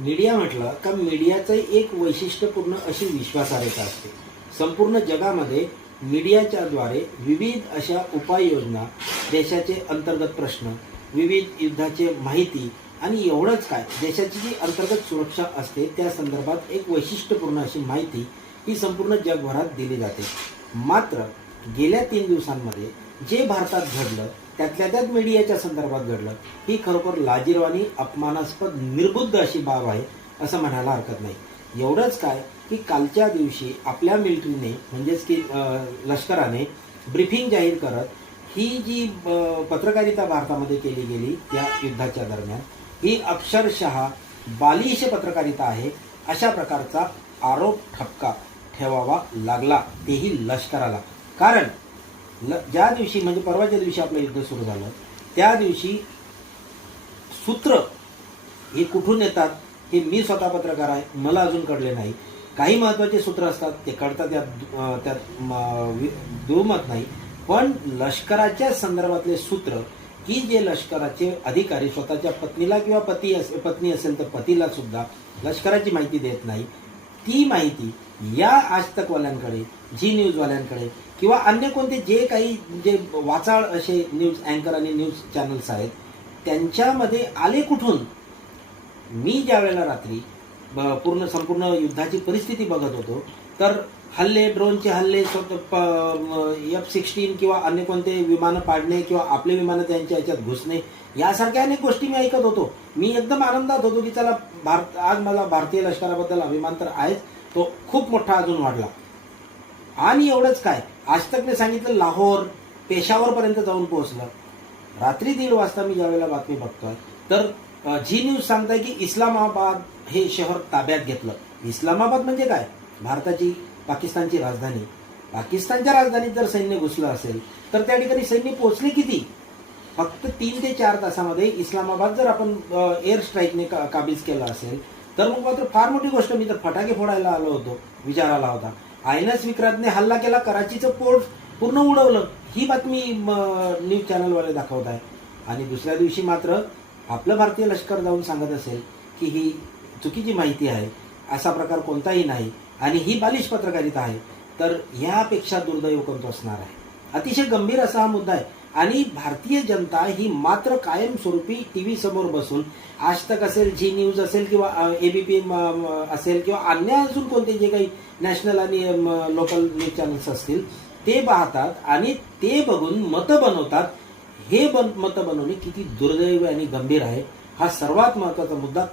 Media म्हटलं का मीडियाचं एक वैशिष्ट्यपूर्ण अशी विश्वासार्हता असते. संपूर्ण जगामध्ये मीडियाच्या द्वारे विविध अशा उपाययोजना देशाचे अंतर्गत प्रश्न विविध युद्धाचे माहिती आणि एवढंच काय देशाची जी अंतर्गत सुरक्षा असते त्या संदर्भात एक वैशिष्ट्यपूर्ण अशी माहिती ही संपूर्ण जगभरात दिली जाते. मात्र गेल्या तीन दिवसांमध्ये जे भारतात घडलं त्यातल्या त्यात मीडियाच्या संदर्भात घडलं. ही खरोखर लाजीरवाणी अपमानास्पद निर्बुद्ध अशी बाब आहे असं म्हणायला हरकत नाही. एवढंच काय की कालच्या दिवशी आपल्या मिलिटरीने म्हणजेच की लष्कराने ब्रिफिंग जाहीर करत ही जी पत्रकारिता भारतामध्ये केली गेली त्या युद्धाच्या दरम्यान ही अक्षरशः बालिश पत्रकारिता आहे अशा प्रकारचा आरोप ठपका ठेवावा लागला तेही लष्कराला. कारण ल ज्या दिवशी म्हणजे परवाच्या दिवशी आपलं युद्ध सुरू झालं. त्या दिवशी सूत्र हे कुठून येतात हे मी स्वतः पत्रकार आहे मला अजून कळले नाही. काही महत्त्वाचे सूत्र असतात ते कळतात त्यात त्यात दुमत नाही. पण लष्कराच्या संदर्भातले सूत्र की जे लष्कराचे अधिकारी स्वतःच्या पत्नीला किंवा पती असे पत्नी असेल तर पतीला सुद्धा लष्कराची माहिती देत नाही. ती माहिती या आजतकवाल्यांकडे झी न्यूजवाल्यांकडे किंवा अन्य कोणते जे काही जे वाचाळ असे न्यूज अँकर आणि न्यूज चॅनल्स आहेत त्यांच्यामध्ये आले कुठून? मी ज्या वेळेला रात्री ब- पूर्ण संपूर्ण युद्धाची परिस्थिती बघत होतो तर हल्ले ड्रोनचे हल्ले एफ सिक्स्टीन किंवा अन्य कोणते विमानं पाडणे किंवा आपले विमानं त्यांच्या याच्यात घुसणे यासारख्या अनेक गोष्टी मी ऐकत होतो. मी एकदम आनंदात होतो की चला भारत आज मला भारतीय लष्कराबद्दल अभिमान तर आहेच तो खूप मोठा अजून वाढला. आणि एवढंच काय? आज तकने सांगितलं लाहोर पेशावर पर्यंत जाऊन पोहोचलं. रात्री दीड वाजता मी ज्यावेळेला बातमी बघतोय तर झी न्यूज सांगताय की इस्लामाबाद हे शहर ताब्यात घेतलं. इस्लामाबाद म्हणजे काय? भारताची पाकिस्तानची राजधानी. पाकिस्तानच्या राजधानीत जर सैन्य घुसलं असेल तर त्या ठिकाणी सैन्य पोहोचले किती? फक्त तीन ते चार तासामध्ये इस्लामाबाद जर आपण एअर स्ट्राईकने का काबीज केलं असेल तर मग मात्र फार मोठी गोष्ट. मी तर फटाके फोडायला आलो होतो विचार आय एन आयनस विक्रांतने हल्ला केला कराचीचं पोर्ट पूर्ण उडवलं. ही बातमी म, न्यूज चॅनलवाले दाखवत आहे. आणि दुसऱ्या दिवशी मात्र आपलं भारतीय लष्कर जाऊन सांगत असेल की ही चुकीची माहिती आहे असा प्रकार कोणताही नाही. आणि ही बालिश पत्रकारिता आहे. तर यापेक्षा दुर्दैव कोणतं असणार आहे? अतिशय गंभीर असा हा मुद्दा आहे. आणि भारतीय जनता ही मात्र कायमस्वरूपी टी व्ही समोर बसून आज तक असेल झी न्यूज असेल किंवा एबीपी असेल किंवा अन्य अजून कोणते जे काही नॅशनल आणि लोकल न्यूज चॅनल्स असतील ते पाहतात आणि ते बघून मतं बनवतात. हे बन मतं बनवणे किती दुर्दैव आणि गंभीर आहे. हा सर्वात महत्त्वाचा मुद्दा